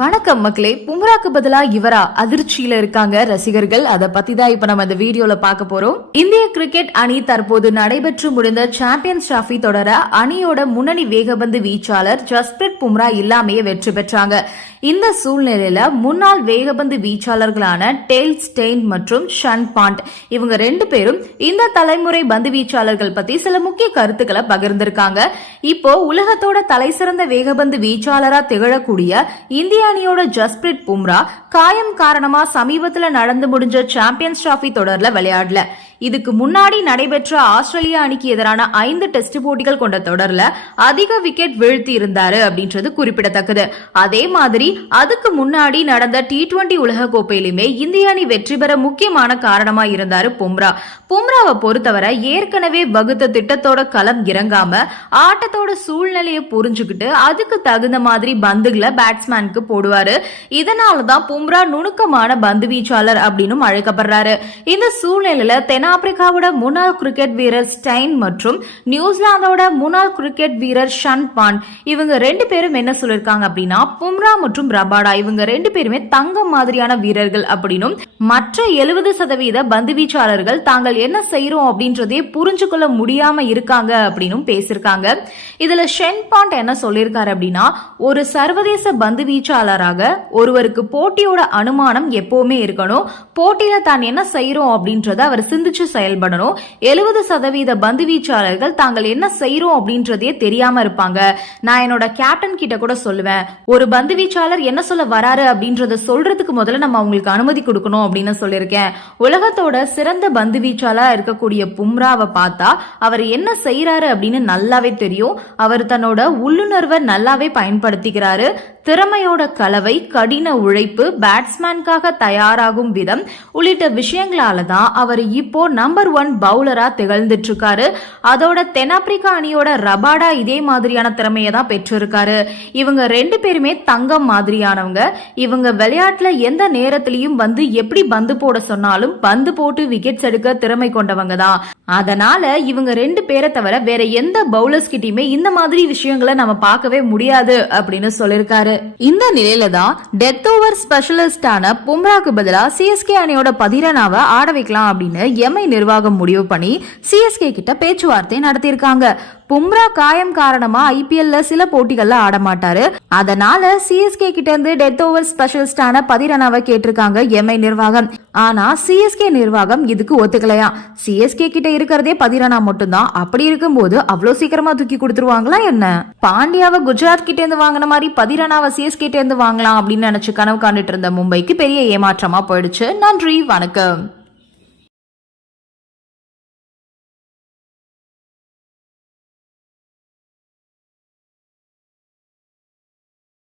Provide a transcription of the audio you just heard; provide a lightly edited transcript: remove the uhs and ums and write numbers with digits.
வணக்கம் மக்களே. பும்ராக்கு பதிலா இவரா அதிர்ச்சியில இருக்காங்க ரசிகர்கள். அதை பத்தி தான் இப்ப நம்ம இந்த வீடியோல பார்க்க போறோம். இந்திய கிரிக்கெட் அணி தற்போது நடைபெற்று முடிந்த சாம்பியன்ஸ் டிராபி தொடர அணியோட முன்னணி வேகப்பந்து வீச்சாளர் ஜஸ்பிரிட் பும்ரா இல்லாமையே வெற்றி பெற்றாங்க. இந்த சூழ்நிலையில முன்னாள் வேகப்பந்து வீச்சாளர்களான டேல் ஸ்டெயின் மற்றும் ஷன் பாண்ட் இவங்க ரெண்டு பேரும் இந்த தலைமுறை பந்து வீச்சாளர்கள் பத்தி சில முக்கிய கருத்துக்களை பகிர்ந்திருக்காங்க. இப்போ உலகத்தோட தலை சிறந்த வேகப்பந்து வீச்சாளரா திகழக்கூடிய இந்திய அணியோட ஜஸ்பிரிட் பும்ரா காயம் காரணமா சமீபத்துல நடந்து முடிஞ்ச சாம்பியன்ஸ் டிராபி தொடர்ல விளையாடல. இதுக்கு முன்னாடி நடைபெற்ற ஆஸ்திரேலியா அணிக்கு எதிரான 5 டெஸ்ட் போட்டிகள் கொண்ட தொடர்ல அதிக விக்கெட் வீழ்த்தி இருந்தாரு அப்படின்றது குறிப்பிடத்தக்கது. அதே மாதிரி அதுக்கு முன்னாடி நடந்த T20 உலக கோப்பையிலுமே இந்திய அணி வெற்றி பெற முக்கியமான காரணமா இருந்தாரு பும்ரா. பும்ராவை பொறுத்தவரை ஏற்கனவே வகுத்த திட்டத்தோட களம் இறங்காம ஆட்டத்தோட சூழ்நிலையை புரிஞ்சுக்கிட்டு அதுக்கு தகுந்த மாதிரி பந்துகளை பேட்ஸ்மேனுக்கு போடுவாரு. இதனாலதான் பும்ரா நுணுக்கமான பந்து வீச்சாளர் அப்படின்னு அழைக்கப்படுறாரு. இந்த சூழ்நிலையில தென்னாப்பிரிக்காவோட முன்னாள் கிரிக்கெட் வீரர் ஸ்டைன் மற்றும் நியூசிலாந்தோட முன்னாள் கிரிக்கெட் வீரர் ஷன் பாண்ட் இவங்க ரெண்டு பேரும் என்ன சொல்லிருக்காங்க அப்படின்னா, பும்ரா மற்றும் ரபாடா இவங்க ரெண்டு பேருமே தங்கம் மாதிரியான வீரர்கள் அப்படின்னும் மற்ற 70% பந்து வீச்சாளர்கள் தாங்கள் என்ன செய்யறோம் அப்படின்றதே புரிஞ்சு கொள்ள முடியாம இருக்காங்க அப்படின்னு பேசிருக்காங்க. இதுல ஷென் பாண்ட் என்ன சொல்லியிருக்காரு அப்படின்னா, ஒரு சர்வதேச பந்து வீச்சாளராக ஒருவருக்கு போட்டியோட அனுமானம் எப்பவுமே இருக்கணும். போட்டியில தான் என்ன செய்யறோம் அப்படின்றத அவர் சிந்திச்சு செயல்படணும். 70% பந்து வீச்சாளர்கள் தாங்கள் என்ன செய்யறோம் அப்படின்றதே தெரியாம இருப்பாங்க. நான் என்னோட கேப்டன் கிட்ட கூட சொல்லுவேன், ஒரு பந்து வீச்சாளர் என்ன சொல்ல வராரு அப்படின்றத சொல்றதுக்கு முதல்ல நம்ம அவங்களுக்கு அனுமதி கொடுக்கணும் அப்படின்னு சொல்லியிருக்கேன். உலகத்தோட சிறந்த பந்து வீச்சாளரா இருக்கக்கூடிய பும்ராவை பார்த்தா அவர் என்ன செய்யறாரு அப்படின்னு நல்லாவே தெரியும். அவர் தன்னோட உள்ளுணர்வை நல்லாவே பயன்படுத்திக்கிறாரு. திறமையோட கலவை, கடின உழைப்பு, பேட்ஸ்மேனுக்காக தயாராகும் விதம் உள்ளிட்ட விஷயங்களால தான் அவர் இப்போ நம்பர் 1 பவுலரா திகழ்ந்துட்டு இருக்காரு. அதோட தென்னாப்பிரிக்கா அணியோட ரபாடா இதே மாதிரியான திறமையை தான் பெற்றிருக்காரு. இவங்க ரெண்டு பேருமே தங்கம் மாதிரியானவங்க. இவங்க விளையாட்டுல எந்த நேரத்திலையும் வந்து எப்படி பந்து போட சொன்னாலும் பந்து போட்டு விக்கெட்ஸ் எடுக்க திறமை கொண்டவங்க தான். அதனால இவங்க ரெண்டு பேரை தவிர வேற எந்த பவுலர்ஸ் கிட்டயுமே இந்த மாதிரி விஷயங்களை நம்ம பார்க்கவே முடியாது அப்படின்னு சொல்லிருக்காரு. இந்த நிலையில தான் டெத் ஓவர் ஸ்பெஷலிஸ்டான பும்ராக்கு பதிலா சிஎஸ்கே அணியோட பதிரனாவை ஆட வைக்கலாம் அப்படின்னு எம்ஐ நிர்வாகம் முடிவு பண்ணி சிஎஸ்கே கிட்ட பேச்சுவார்த்தை நடத்தியிருக்காங்க. பும்ரா காயம் காரணமா ஐபிஎல்ல சில போட்டிகள்ல ஆட மாட்டாரு. அதனால சிஎஸ்கே கிட்ட இருந்து டெத் ஓவர் ஸ்பெஷலிஸ்டான பதிரனாவை கேட்டிருக்காங்க எம்ஐ நிர்வாகம். ஆனா சிஎஸ்கே நிர்வாகம் இதுக்கு ஒத்துக்கலையா. சிஎஸ்கே கிட்ட இருக்கிறதே பதிரனா மட்டும்தான். அப்படி இருக்கும்போது அவ்வளவு சீக்கிரமா தூக்கி கொடுத்துருவாங்களா என்ன? பாண்டியாவை குஜராத் கிட்ட இருந்து வாங்கின மாதிரி பதிரனாவை சிஎஸ்கே கிட்ட இருந்து வாங்கலாம் அப்படின்னு நினைச்சு கனவு காண்டுட்டு இருந்த மும்பைக்கு பெரிய ஏமாற்றமா போயிடுச்சு. நன்றி, வணக்கம்.